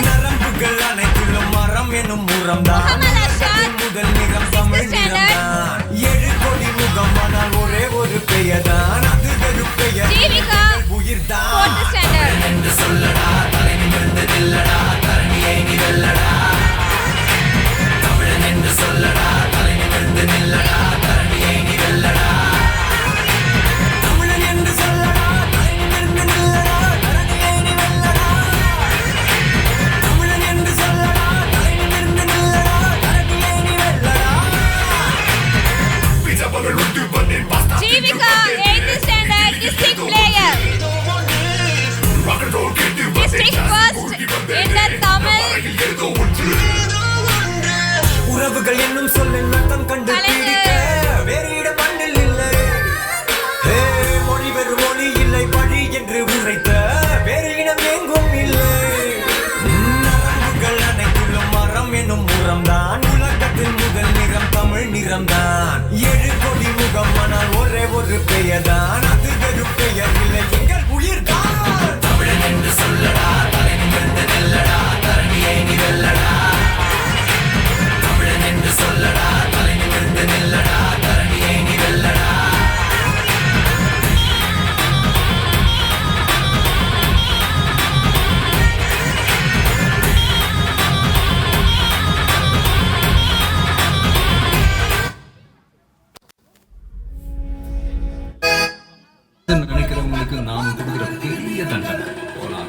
நரம்புகள் அனைத்திலும் மரம் எனும் முறம்தான் முதல் நிறம் தமிழ் நிறம்தான். 7 கோடி முகம் ஆனால் ஒரே ஒரு பெயர்தான், அது வெறும் பெயர் உயிர்தான் என்று சொல்லடா. தலை நிமிர்ந்து நில்லடா, தரணியை நீ வெல்லடா. தமிழன் என்று சொல்லடா, தலை நிமிர்ந்து நில்லடா, தரணியை நீ வெல்லடா. தமிழன் என்று சொல்லடா, தலை நிமிர்ந்து நில்லடா, தரணியை நீ வெல்லடா. தமிழன் என்று சொல்லடா, தலை நிமிர்ந்து நில்லடா, தரணியை நீ வெல்லடா. Jeevika, 8th standard district player. District first in the Tamil. உறவுகள் என்னும் சொல்லின் அர்த்தம் கண்டு பிடிக்க வேறு இடம் மண்ணில் இல்லை. மொழி வெறும் மொழி இல்லை, வழி என்று உரைத்த வேறு இடம் எங்கும் இல்லை. நரம்புகள் அனைத்திலும் மரம் என்னும் முறம்தான், உலகத்தில் முதல் நிறம் தமிழ் நிறம்தான். 7 கோடி முகம் ஆனால் ஒரே ஒரு பெயர்தான், அது வெறும் பெயர் இல்லை, எங்கள் உயிர்தான். தமிழன் என்று சொல்லடா, தலை நிமிர்ந்து நில்லடா, தரணியை நீ வெல்லடா. தமிழன் என்று சொல்லடா, தலை நிமிர்ந்து நில்லடா, தரணியை நீ வெல்லடா. நினைக்கிறவங்களுக்கு நாம கொடுக்குற பெரிய தண்டனை போலாம்.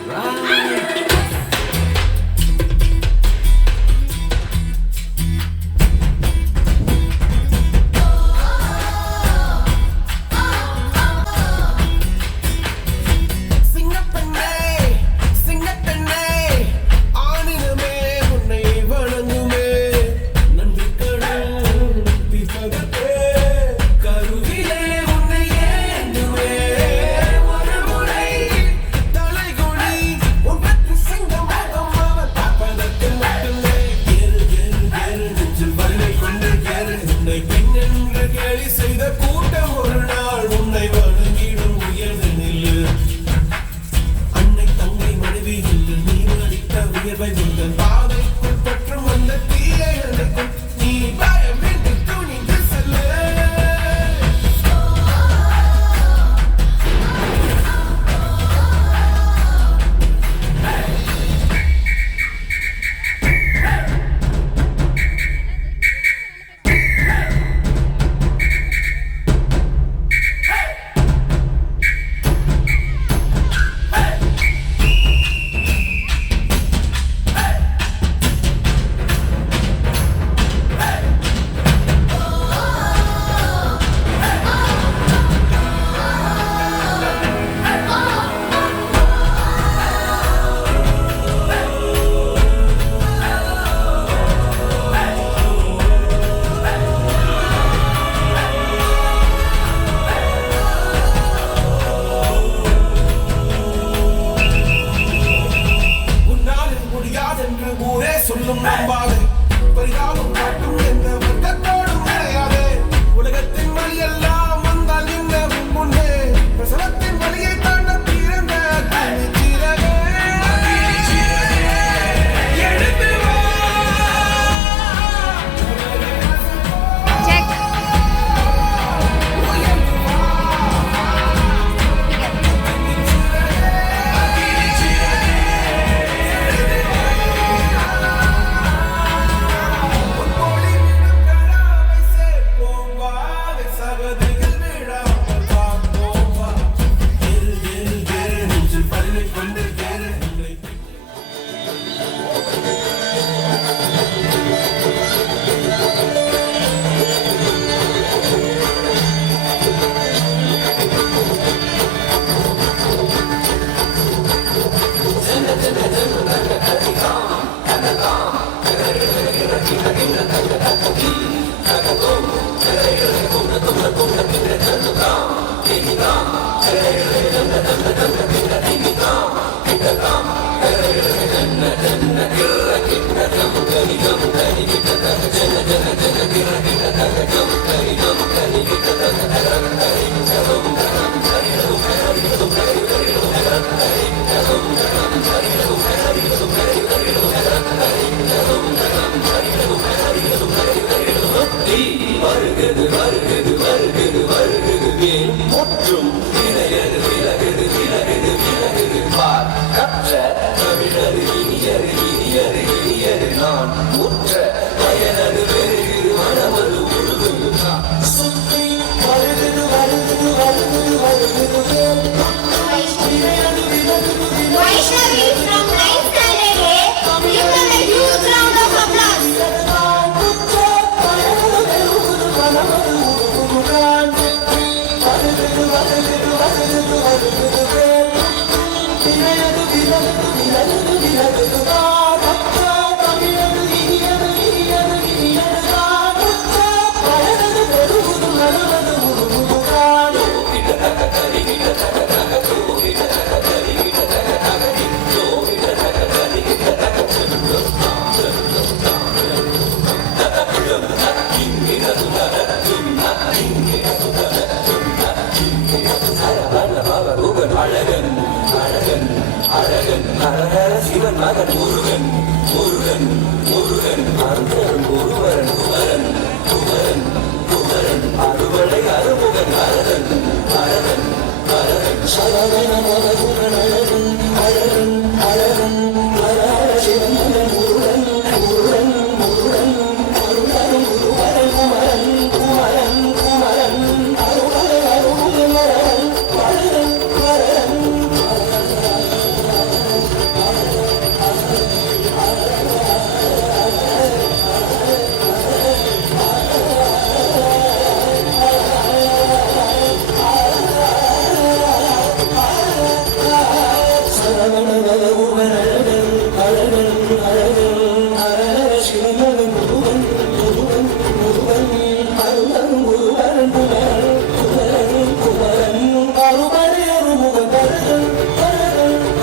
Jana jana jana gira gira daga jam kari jam kari gira daga daga Vaishnavi from 9th standard A, give them a huge round of applause. Sivan மகன் முருகன் முருகன் முருகன் அருகன் ஒருவரன் குமரன் குமரன் குமரன் அறுவடை Arumugan Arakan Arakan Arakan Saravana மகன் அழகன் அழகன் அழகன் அழக சிவன் மகன் முருகன் முருகன் முருகன் அருகன் குருவரன் குமரன் குமரன் குமரன் அறுவடை அறுமுகன் அரகன் அரகன்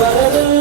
அரகன்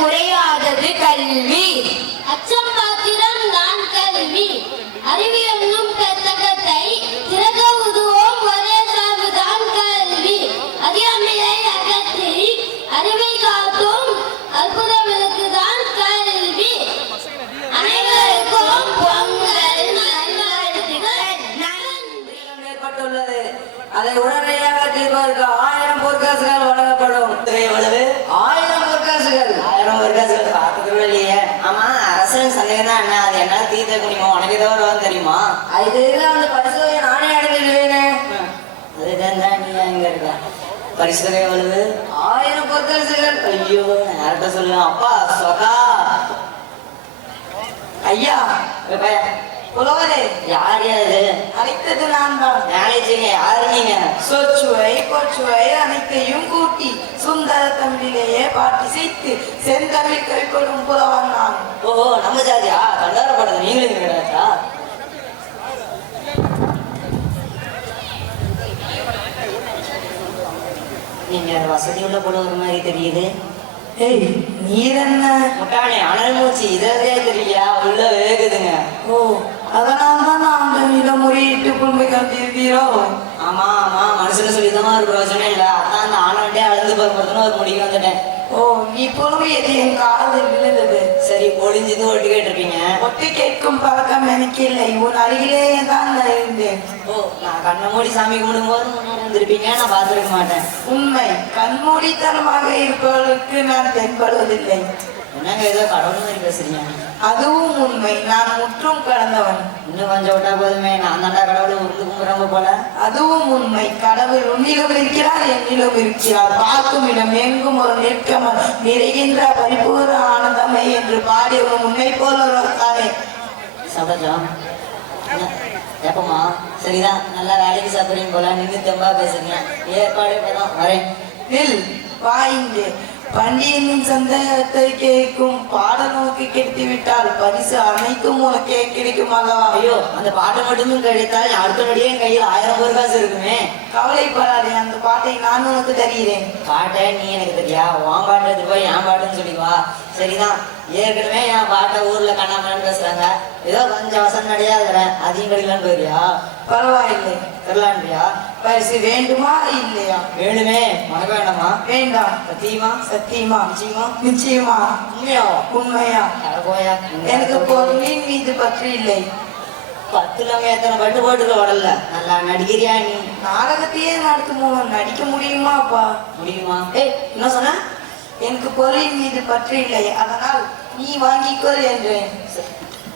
குறையாதது கல்வி. அச்சம் பாத்திரம் தான் கல்வி. அறிவு என்னும் பெத்தகத்தை திறக்க உதுவோம் ஒரே சாவுதான் கல்வி. அறியாமையை அகற்றி அறிவை காக்கும் அற்புத விளக்குதான் கல்வி. அனைவருக்கும் பொங்கல் நல்வாழ்த்துக்கள். ஏற்பட்டுள்ளது. அதை உடனடியாக தீர்ப்பதற்கு 1000 பொற்காசுகள் வழங்கப்படும். எவ்வளவு? 1000 பொற்காசுகள். 1000 பொற்காசுகள் பார்த்துக்கவே இல்லையே. ஆமா, அரசியல் சந்தேகம் தான் என்ன, அது என்னால தீர்த்த முடியுமா? உனக்கு ஏதாவது தெரியுமா? அது தெரியல. அந்த பரிசுகளை நானே அடைஞ்சிடுவேனே. அதுதான் தான் நீ அங்க இருக்க. பரிசுகளை எவ்வளவு? 1000 பொற்காசுகள். ஐயோ, யார்கிட்ட சொல்லுவேன்? அப்பா சொகா ஐயா புலவரே. யார் யாரு? அழைத்தது நான் தான். அழைச்சீங்க? யாரு நீங்க? சொச்சுவை கொச்சுவை அனைத்தையும் கூட்டி சுந்தர தமிழிலேயே பாட்டி செய்து செந்தமிழ் கைப்படும் புலவன் நான். ஓஹோ, நம்ம ஜாதியா? கண்டாரப்பட்டது நீங்களும் கிடையாதா? நீங்க வசதி உள்ள புலவர் மாதிரி தெரியுது. ஏய், நீர் என்ன முட்டானே? அனல் மூச்சு இதே தெரியலையா? உள்ள வேகுதுங்க. ஓ, அதனால தான் நான் முறையிட்டு புண்மை காட்டியிருக்கீரோ? ஆமா ஆமா, மனுஷன் சொல்லிதான் ஒரு பிரயோஜனம் இல்லை. அதான் அந்த ஆனவன்டே அளந்து பருவத்துன்னு ஒரு முடிவு வந்துட்டேன். ஓ, நீ புலமையது என் காதில் விழுந்தது. சரி, ஒளிஞ்சது ஒட்டு கேட்டிருப்பீங்க. ஒட்டு கேட்கும் பழக்கம் எனக்கு இல்லை. உன் அருகிலேயே தான் நான் இருந்தேன். ஓ, நான் கண்ணை மூடி சாமி கும்பிடும் போது முன்னாடி இருந்திருப்பீங்க, நான் பார்த்துருக்க மாட்டேன். உண்மை, கண்மூடித்தனமாக இருப்பவர்களுக்கு நான் தென்படுவதில்லை. என்னங்க ஏதோ கடவுள் மாதிரி பேசுறீங்க? அதுவும் உண்மை. நான் முற்றும் கடந்தவன். இன்னும் கொஞ்சம் விட்டா போதுமே, நான் தாண்டா கடவுளை உருந்து கும்புறவங்க போல. அதுவும் உண்மை. கடவுள் உன்னிலும் இருக்கிறார், என்னிலும் இருக்கிறார். பார்க்கும் இடம் எங்கும் ஒரு நிற்கமல் நிறைகின்ற பரிபூர்ண ஆனந்தமை என்று பாடியவன் உண்மை போலவர்களே. சபதம் எப்பமா? சரிதான், நல்லா வேலைக்கு சாப்பிடுறீங்க போல. நின்று தெம்பா பேசுறீங்க. ஏற்பாடு இப்பதான் வரேன். நில் வாய்ந்து பண்டிகையின் சந்தேகத்தை கேட்கும் பாட நோக்கி கெடுத்து விட்டால் பரிசு அனைத்தும் உனக்கே கிடைக்கும் அல்லவா? ஐயோ, அந்த பாட்டை மட்டுமே கிடைத்தால் அடுத்த நடிகை என் கையில் 1000 பொற்காசு இருக்குமே. கவலைப்படாதே, அந்த பாட்டை நான் உனக்கு தருகிறேன். பாட்டை நீ எனக்கு தெரியா? உன் பாட்டு எடுத்து போய் என் பாட்டுன்னு சொல்லிவா. சரிதான், ஏற்கனவே என் பாட்டை ஊர்ல கண்ணாமன்னு பேசுறாங்க. ஏதோ கொஞ்சம் வசந்த நடிகா இருக்கிறேன், அதையும் கிடைக்கலான்னு போயிரியா? பரவாயில்லை, தரலான்றியா? பரிசு வேண்டுமா இல்லையா? வேணுமே. உனக்கு வேண்டாமா? வேண்டாம். சத்தியமா? சத்தியமா? நிச்சயமா? நிச்சயமா? உண்மையா? உண்மையா? போயா, எனக்கு பொருளின் மீது பற்று இல்லை. 10 எத்தனை பட்டு போட்டுக்க உடல்ல. நல்லா நடிக்கிறியா நீ? நாடகத்தையே நடிக்க முடியுமா அப்பா? முடியுமா? ஏய், என்ன சொன்ன? எனக்கு பொருளின் மீது பற்று இல்லை, அதனால் நீ வாங்கிக்கோ என்றேன்.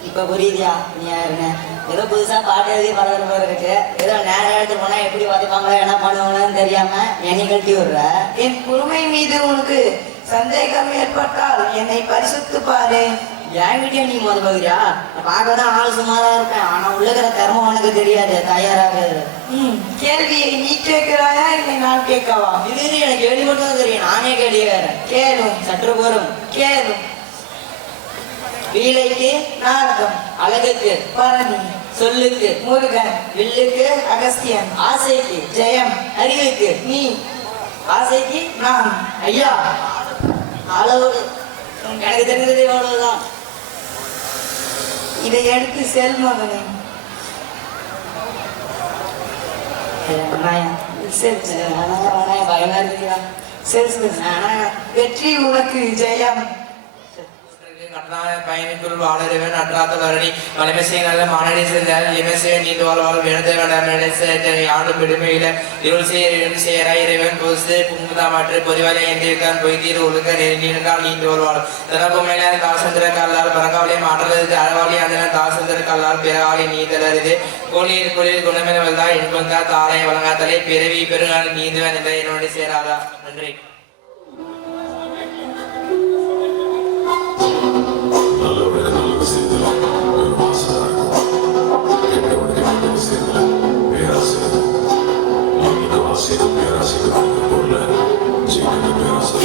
இப்ப புரியுதியா நீ யாருங்க? ஏதோ புதுசா பாட்டு எழுதி பரவாயில்ல இருக்கு. ஏதோ நேரம் எடுத்து போனா எப்படி பார்த்துப்பாங்களோ என்ன பண்ணுவாங்கன்னு தெரியாம என்னை கட்டி விடுற. என் பொறுமை மீது உனக்கு சந்தேகம் ஏற்பட்டால் என்னை பரிசுத்து பாரு. என்கிட்டயே நீ மோத போகிறியா? பார்க்கதான் ஆள் சும்மாதான் இருப்பேன், ஆனா உள்ளகிற கர்மம் உனக்கு தெரியாது. தயாராகுது. கேள்வியை நீ கேட்கிறாயா இல்லை நான் கேட்கவா? இது எனக்கு கேள்வி மட்டும் தான் தெரியும், நானே கேள்வி வேற. கேளும், சற்று போரும். கேளும். வீலைக்கு நாரதம், அழகுக்கு பரணி, சொல்லுக்கு முருகன், வில்லுக்கு அகஸ்தியன், ஆசைக்கு ஜெயம், அறிவுக்கு நீ, ஆசைக்கு நான். ஐயா, அளவு எனக்கு தெரிஞ்சது எவ்வளவுதான். இதை எடுத்து செல் மகனே. பயமா இருக்குயா? வெற்றி உனக்கு ஜெயம். பயணிக்குள் வாழறிவன் அற்றாத்தவரணி வலிமைசை நல்ல மானடி செய்தால் இமைசை நீண்டு வாழ்வாள் விழுந்த வேண்டாம் ஆண்டும் விடுமையில இருள் செய்யற இறைவன் பொசு புங்குதாமற்று பொறிவாளை எந்திருக்கான் பொய்தீர் ஒழுக்க நீண்டால் நீண்டு வாழ்வாள் தனக்கு மேலே தாசந்திர கல்லால் பரங்காவளி மாற்றலது அறவாளி அந்த தாசந்திர கல்லால் பிறவாளி நீந்தலருது கோழியின் குளிர் குணமினவள் தான் இன்பந்தா தாளை வழங்காத்தலை பிறவி பெருநாள் நீந்துவன் என்ற என்னோட சேராதா. நன்றி. நல்லவனுக்கு நல்லது செய்தலாம் ஒரு வாசனாகும், கெட்டவனுக்கு கெட்டது செய்தலாம் பேராசை. நாம் இந்த வாசைக்கு பேராசைக்கு பொருள ஜெயிக்கிறது பேராசை.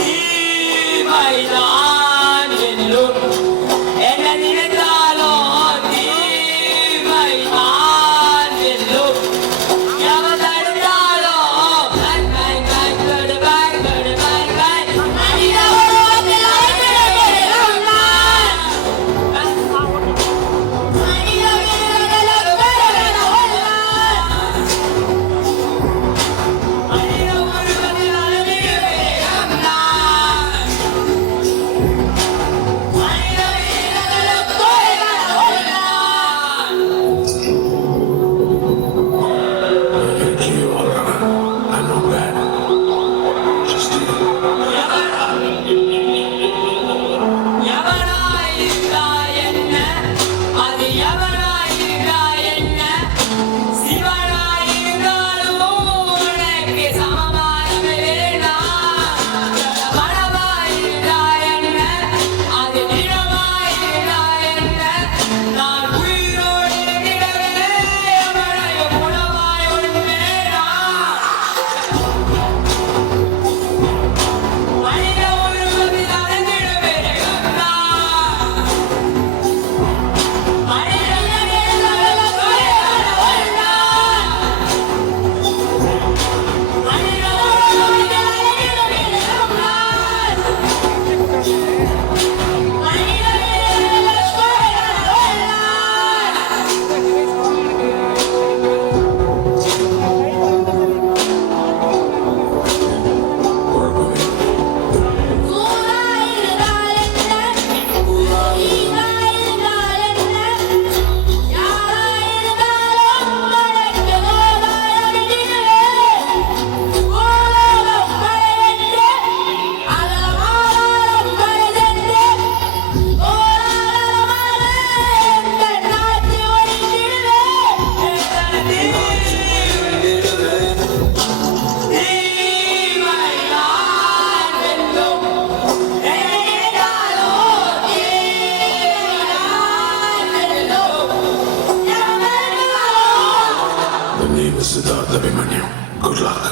Siddharth Abhimanyu. Good luck.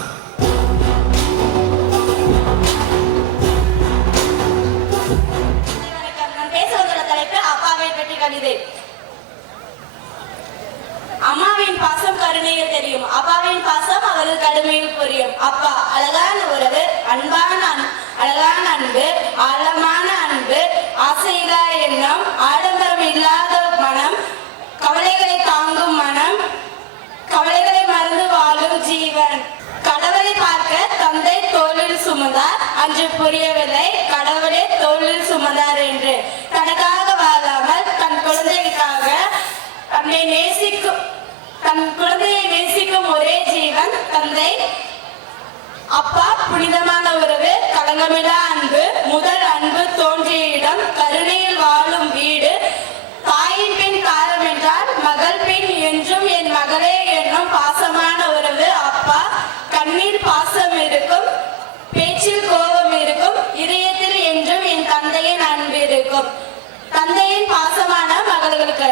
நான் பேச வந்துள்ள தலைப்பு அப்பாவை பற்றி கவிதை. அம்மாவின் பாசம் கருணையில் தெரியும், அப்பாவின் பாசம் அவரது கடுமையில் புரியும். அப்பா அழகான உறவு, அழகான அன்பு, ஆழமான அன்பு, ஆசையில்லா எண்ணம், ஆடம்பரம் இல்லாத மனம், கவலைகளை தாங்கும் மனம், கவலைகளை மறந்து வாழும் ஜீவன். கடவுளை பார்க்க தந்தை தோளில் சுமந்தார், அன்று புரியவில்லை கடவுளே தோளில் சுமந்தார் என்று. தனக்காக வாழாமல் தன் குழந்தைக்காக தன் குழந்தையை நேசிக்கும் ஒரே ஜீவன் தந்தை. அப்பா புனிதமான உறவு, களங்கமில்லா அன்பு, முதல் அன்பு தோன்றிய இடம், கருணையில் வாழும் வீடு. தாயின் பின் காரம் என்றால் மகள் பின் என்றும் என் மகளே என்னும் பாசமான உறவு அப்பா. கண்ணில் பாசம் இருக்கும், பேச்சில் கோபம் இருக்கும், இதயத்தில் என்றும் என் தந்தையின் அன்பு இருக்கும். தந்தையின் பாசமான மகள்களுக்கு